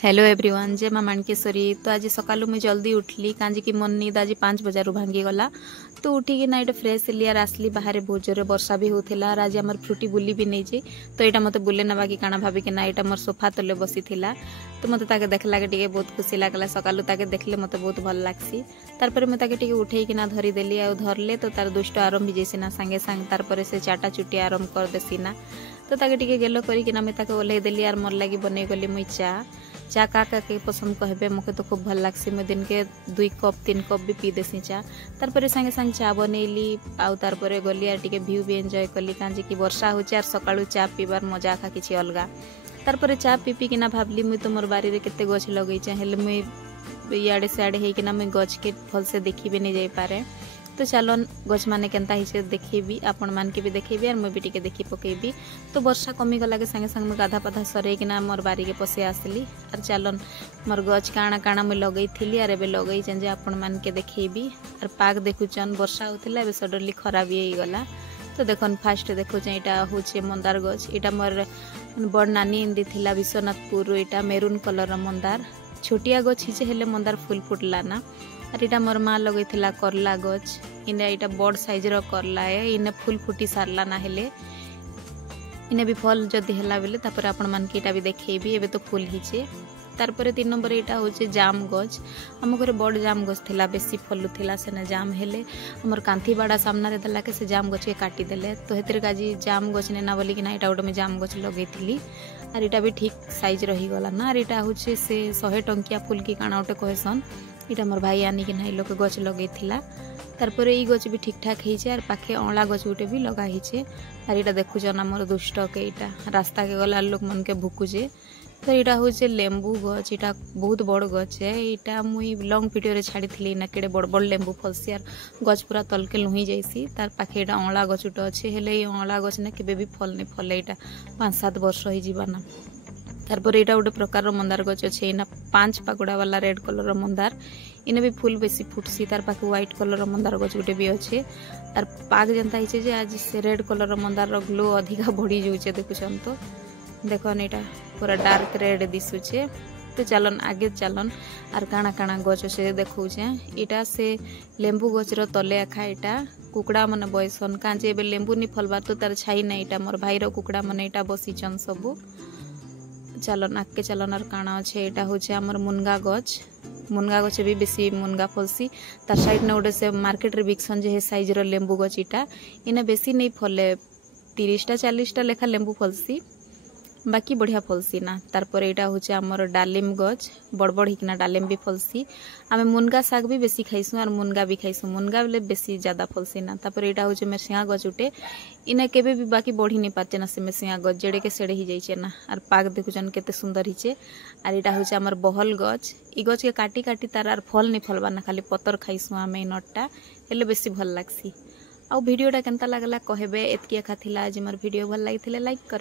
Hello everyone, जय माँ माणकेश्वरी। तो आज सकालू मुझे जल्दी उठली काजी कि मन नींद आज 5 बजे भांगी गला। तो उठिकी ना ये फ्रेश हेली आर आसली बाहर बहुत जोर वर्षा भी होता। आज आम फ्रुटी बुली भी नहीं जे तो यहाँ मत बुले ना कि काଣା भाविकी ना यहाँ मोर सोफा तले बसी थिला। तो मत देखला के बहुत खुशी लगला। सकालू ताके देखले मत बहुत भल लगसी। तारपर मुझे उठेकिना धरीदेली आ धरले तो तार दुष्ट आरंभ हो जाइसी ना सांगे सांग। तारपर से चाटा चुटी आरंभ कर देसी ना। तो ताके गेलो करिकिना मैं ताके ओल्हे देली आर मोर लगी बनै गली मुई चा का के पसंद कहबे मुझे तो खूब भल लगसी। मुझे दिन के 2 कप 3 कप भी पी देसी चा। तारपर सांगे सांगे चा बनैली आउ तारपर गली आर टिके व्यू भी एंजॉय कली कांजी कि वर्षा होची आर सकाळू चा पीबार मजा खा किछि अलगा। तारपर चा पी किना भाबली मुई तो मोर बारी रे केते गछ लगैछे हेले मुई इयाडे सियाडे हेकिना मुई गछ के भल से देखि भी नहीं जाई पारे। तो चलन गछ माने केनता हिसे देखेबी आपण मान के भी देखेबी और मुझे भी टिके देखी पकेबी। तो वर्षा कमी गला के संगे संगे गाधा पाधा सरैकिना मोर बारी के पसे आसली और चलन मोर गछ काଣା काଣା मुझे लगई थी और एबे लगई जे आपण मान के देखेबी। और पाग देखुचन वर्षा होतिला एबे सडनली खराब ही गला। तो देखन फास्ट देखुचे एटा होचे मंदार गछ। एटा मोर बड़ नानी इंदी थिला विश्वनाथपुर। एटा मेरून कलर मंदार छोटिया गछ हिचे हेले मंदार फुल फुटला ना। और यहाँ मोर माँ लगे करला गछ। इने यहाँ बड़ साइज करला है। इने फुल फुटी सारला ना हेले इने भी फल जदि है बेले तापर आपण मान के भी देखेबी। एबे तो फुल हिचे। तारपर 3 नंबर यहाँ हूँ जाम गछ। आम घर बड़ जाम गछ थिला बेसी फलु थिला सेना जाम हेले हमर कांथी बाड़ा सामना देला के से जाम गछ के काटी देले। तो हेतिर काजी जाम गछ नेना बोली कि ना यहाँ गोटे जाम गछ लगे थी और यहाँ भी ठीक साइज रही गला ना। और यहाँ हूँ से 100 टंकिया फुल की काଣା गोटे कहसन। यहाँ मोर भाई आनी कि ना लोक गछ लगे तारपर ये गछ भी ठीक ठाक है। पाखे अँला गछ गोटे भी लगा है। और यहाँ देखुचन मोर दुष्ट के यहाँ रास्ता के गला लोक मन के भुकुचे। तो यहाँ हूँ लेंबू गछ। यहाँ बहुत बड़ गछ है। यहाँ मुई लंग वीडियो छाड़ी थी ना केड़े बड़ बड़ लेंबू फलसी और गछ पूरा तलके लुही जाइसी। तार पाखे यहाँ अँला गछ गोटे अच्छे हेले ये अँला गछ ना केबे भी फल नहीं फले। यहाँ 5-7 वर्ष हो जाना। तारपर यहाँ गोटे प्रकार मंदार गछ अच्छे। इना 5 पाकुड़ा वाला रेड कलर मंदार। इने भी फुल बेसी फुटसी। तार पाखे व्हाइट कलर मंदार गछ गोटे भी अच्छे। तार पाग जनता है जे आज से रेड कलर मंदार ग्लो अधिका बढ़ी जाऊे देखुन। तो देखन यहाँ पूरा डार्क रेड दिशुचे। तो चलन आगे चलन आर काଣା काଣା गछ से देखौचे। यहाँ से लेंबू गछर तले आखा यहाँ कुकड़ा मन बयसन काजे एबे लेंबू नहीं फलबार तो तार छाई ना। यहाँ मोर भाईर कुकड़ा मन यहाँ बसीचन सबू। चलन आगे चलन और काଣା अच्छे। यहाँ हूँ आमर मुनगा गछ। मुनगा गछ भी बेसी मुनगा फलसी। तार साइड ने गोटे से मार्केट रे बिकसन जे साइज रो लेंबू गछ। यहाँ इने बेसी नहीं फले 30टा 40टा लेखा लेंबू फलसी बाकी बढ़िया फलसी ना। तारपर यहाँ हूँ आमर डालिम गछ। बड़ बड़ हिकना डालिम भी फलसी। आम मुनगा शाग भी बेसी खाइसु और मुनगा भी खाइसु। मुनगा बेले बेसी ज्यादा फलसी ना। तापर यहाँ हूँ मेसिया गछ उठे इना केबे भी बाकी बढ़ी नहीं पाचे ना से मेसिया गछ जेड़े के सेड़े ही जाइए ना। और पाग देखुचन केते सुंदर हिचे। और यहाँ हूँ आमर बहल गछ। ई गछ के काटी काटी तार आर फल नहीं फलबा ना खाली पतर खाइसु आम नटटा हेले बेसी भल लगसी। आ वीडियोटा केनता लागला कहबे। एतकी एका थिला आज मोर वीडियो भल लागिथिले लाइक कर।